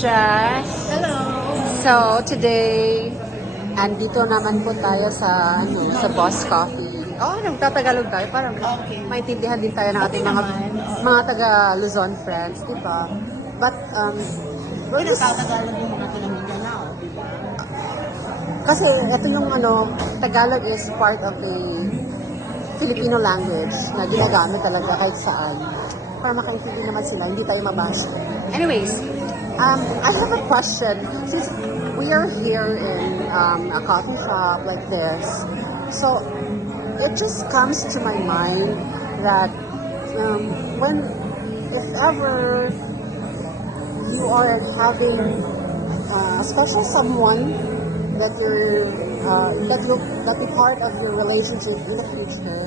Jess. Hello! So, today, andito naman po tayo sa Boss Coffee. Nagtatagalog tayo. Parang Okay. maintindihan din tayo ng ating Okay mga, naman, oo. mga taga-Luzon friends, di ba? But, we're just, Pinagtatagalog yung mga taga now, di ba? kasi ito yung Tagalog is part of the Filipino language na ginagamit talaga kahit saan. Para makaintindi naman sila, hindi tayo mabasa. Anyways, I have a question. Since we are here in a coffee shop like this, so it just comes to my mind that if ever you are having a special someone that that be part of your relationship in the future,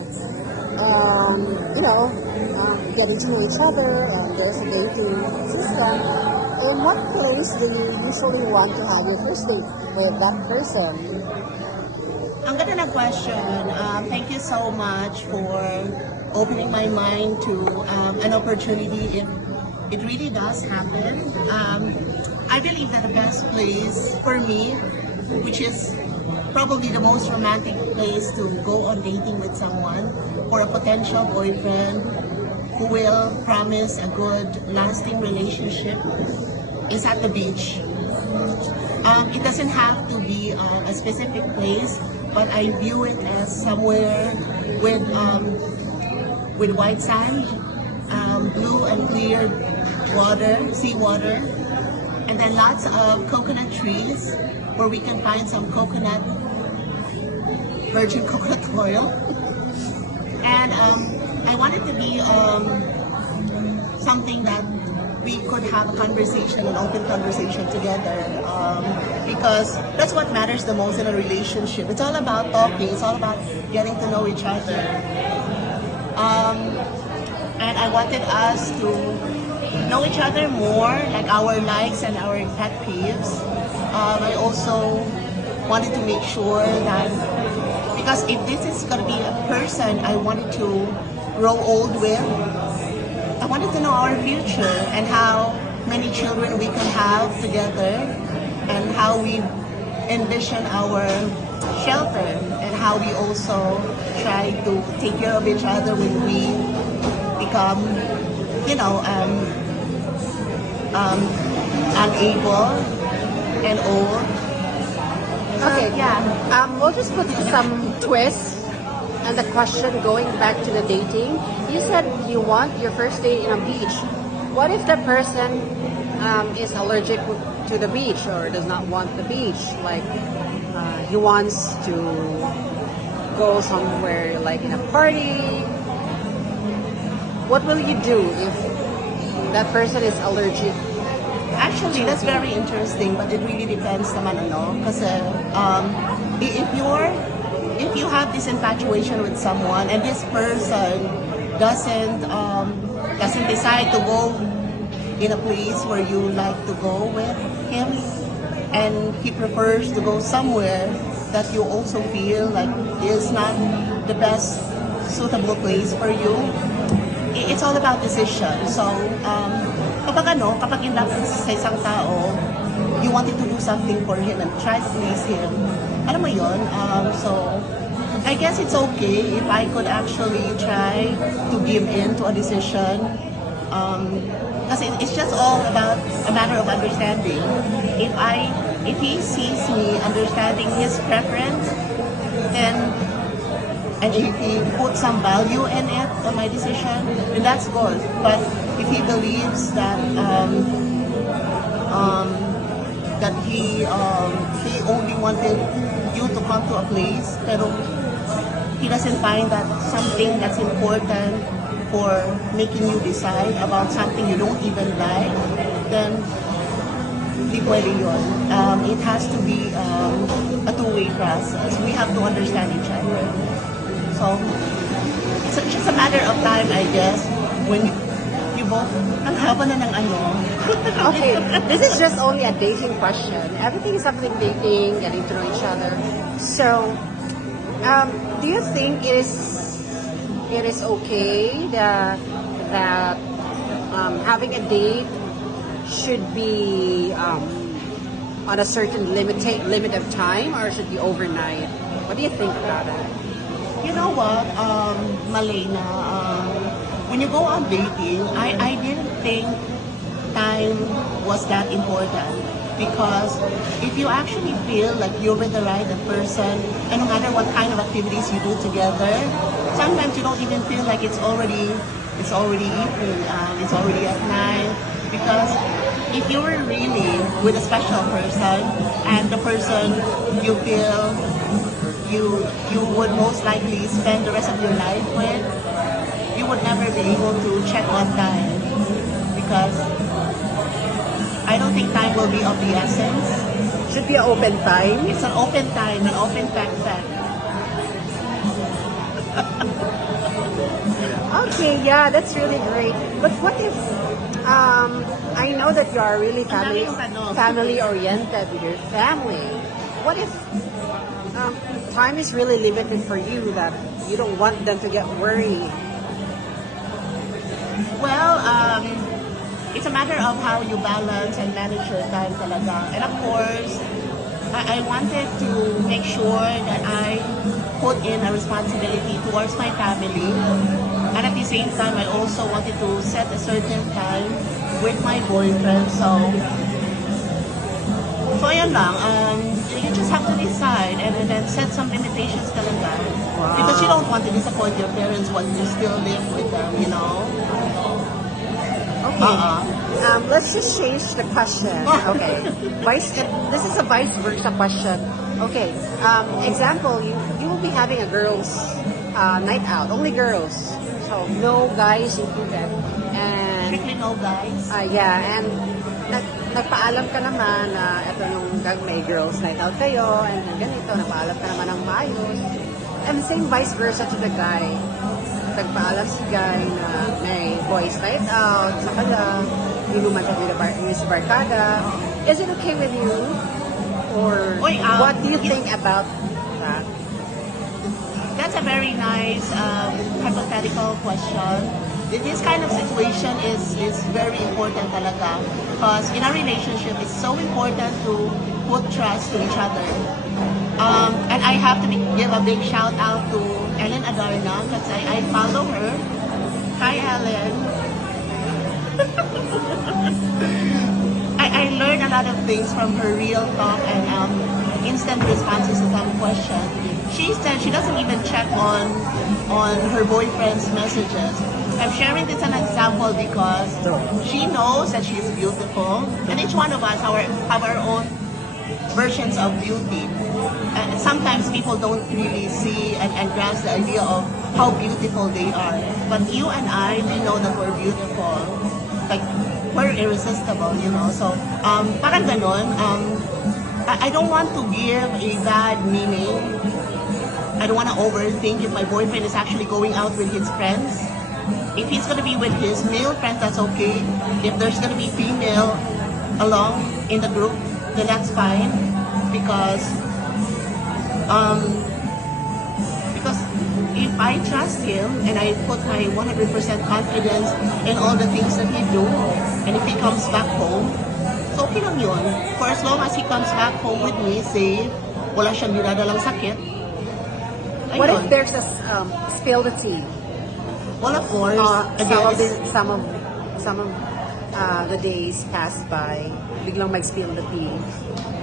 getting to know each other, and there's a dating system. In what place do you usually want to have your first date with that person? Ang ganda ng question. Thank you so much for opening my mind to an opportunity if it really does happen. I believe that the best place for me, which is probably the most romantic place to go on dating with someone or a potential boyfriend who will promise a good lasting relationship, is at the beach. It doesn't have to be a specific place, but I view it as somewhere with white sand, blue and clear water, seawater, and then lots of coconut trees where we can find some virgin coconut oil. And I want it to be something that we could have a conversation, an open conversation together, because that's what matters the most in a relationship. It's all about talking. It's all about getting to know each other. And I wanted us to know each other more, like our likes and our pet peeves. I also wanted to make sure that, because if this is going to be a person I wanted to grow old with, I wanted to know our future and how many children we can have together, and how we envision our shelter, and how we also try to take care of each other when we become, unable and old. Okay. Yeah. We'll just put some twists and the question going back to the dating. You said you want your first date in a beach. What if the person is allergic to the beach or does not want the beach? Like he wants to go somewhere like in a party. What will you do if that person is allergic? Actually, that's very interesting, but it really depends naman, kasi if you have this infatuation with someone and this person doesn't decide to go in a place where you like to go with him, and he prefers to go somewhere that you also feel like is not the best suitable place for you, it's all about decision. So kapag in love sa isang tao, you wanted to do something for him and try to please him, alam mo yun, so I guess it's okay if I could actually try to give in to a decision, kasi it's just all about a matter of understanding. If he sees me understanding his preference, and if he puts some value in it, on my decision, then that's good. But if he believes that that he only wanted you to come to a place, pero he doesn't find that something that's important for making you decide about something you don't even like, then di pwede yun. It has to be a two-way process. We have to understand each other. So it's just a matter of time, I guess, when you both, ang haba na ng ano. Okay, this is just only a dating question. Everything is something dating, getting to know each other. So, do you think it is okay that having a date should be on a certain limit of time, or should be overnight? What do you think about it? You know what, Malena, when you go on dating, I didn't think time was that important, because if you actually feel like you're with the right person, and no matter what kind of activities you do together, sometimes you don't even feel like it's already evening, it's already at night, because if you were really with a special person and the person you feel you would most likely spend the rest of your life with, you would never be able to check on time, because I don't think time will be of the essence. Should be an open time. It's an open time, an open fact. Okay, yeah, that's really great. But what if I know that you are really family oriented with your family. What if time is really limited for you, that you don't want them to get worried? Well, it's a matter of how you balance and manage your time talaga. And of course, I wanted to make sure that I put in a responsibility towards my family. And at the same time, I also wanted to set a certain time with my boyfriend. So yan lang. You just have to decide and then set some limitations talaga. Wow. Because you don't want to disappoint your parents when you still live with them, you know? Okay. Let's just change the question. Okay. This is a vice versa question. Okay. Example, you will be having a girls' night out, only girls, so no guys included. And Strictly no guys. yeah, and nagpaalam ka naman na eto nung may girls' night out kayo, and ganito, nagpaalam ka naman ng maayos. And same vice versa to the guy. Nagpaalam si guy na may boys night out, sa kanya, inuman ka yung sa barkada. Is it okay with you? Or what do you think about that? That's a very nice hypothetical question. This kind of situation is very important talaga, because in a relationship it's so important to put trust to each other. And I have to give a big shout out to Ellen Adarna, because I follow her. Hi Ellen. I learned a lot of things from her real talk and instant responses to some questions. She said she doesn't even check on her boyfriend's messages. I'm sharing this as an example because she knows that she's beautiful, and each one of us have our own versions of beauty. And sometimes people don't really see and grasp the idea of how beautiful they are. But you and I, we know that we're beautiful. Like, we're irresistible, you know. So, parang ganon. I don't want to give a bad meaning. I don't want to overthink if my boyfriend is actually going out with his friends. If he's going to be with his male friends, that's okay. If there's going to be female along in the group, then that's fine. Because if I trust him and I put my 100% confidence in all the things that he do, and if he comes back home, so okay lang yun. For as long as he comes back home with me, safe, wala siyang dinadalang sakit. Ayun. What if there's a spill the tea? Well, of course, Some of the days passed by, biglang mag-spill the tea.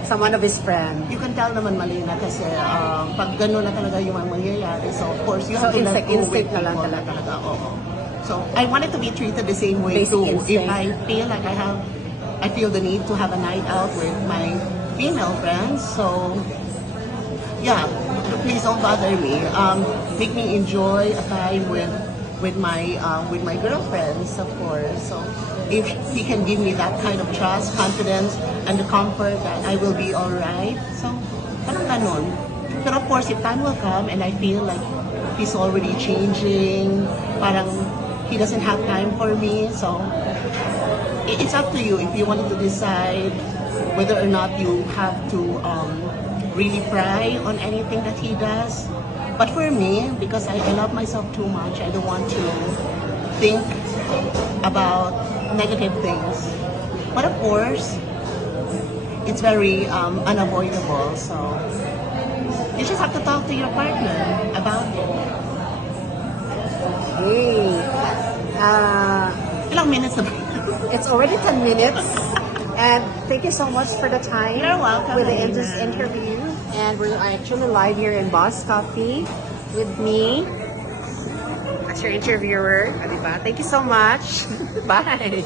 Someone of his friend. You can tell naman Maleinah kasi pag gano'n na talaga yung mangyayari. So, of course, you have to let go with instinct na lang people. talaga. Oo. So, I wanted to be treated the same way Basic too. instinct. If I feel like I feel the need to have a night out with my female friends. So, yeah, please don't bother me. Make me enjoy a time with my girlfriends, of course. So if he can give me that kind of trust, confidence, and the comfort that I will be alright, so parang ganon. But of course, if time will come and I feel like he's already changing, parang he doesn't have time for me, so it's up to you if you wanted to decide whether or not you have to really pry on anything that he does. But for me, because I love myself too much, I don't want to think about negative things. But of course, it's very unavoidable. So you just have to talk to your partner about it. Hey, Ilang minutes na ba? it's already 10 minutes. And thank you so much for the time. You're welcome, With this Maleinah. interview. And we're actually live here in Boss Coffee with me as your interviewer. Diba? Thank you so much. Bye.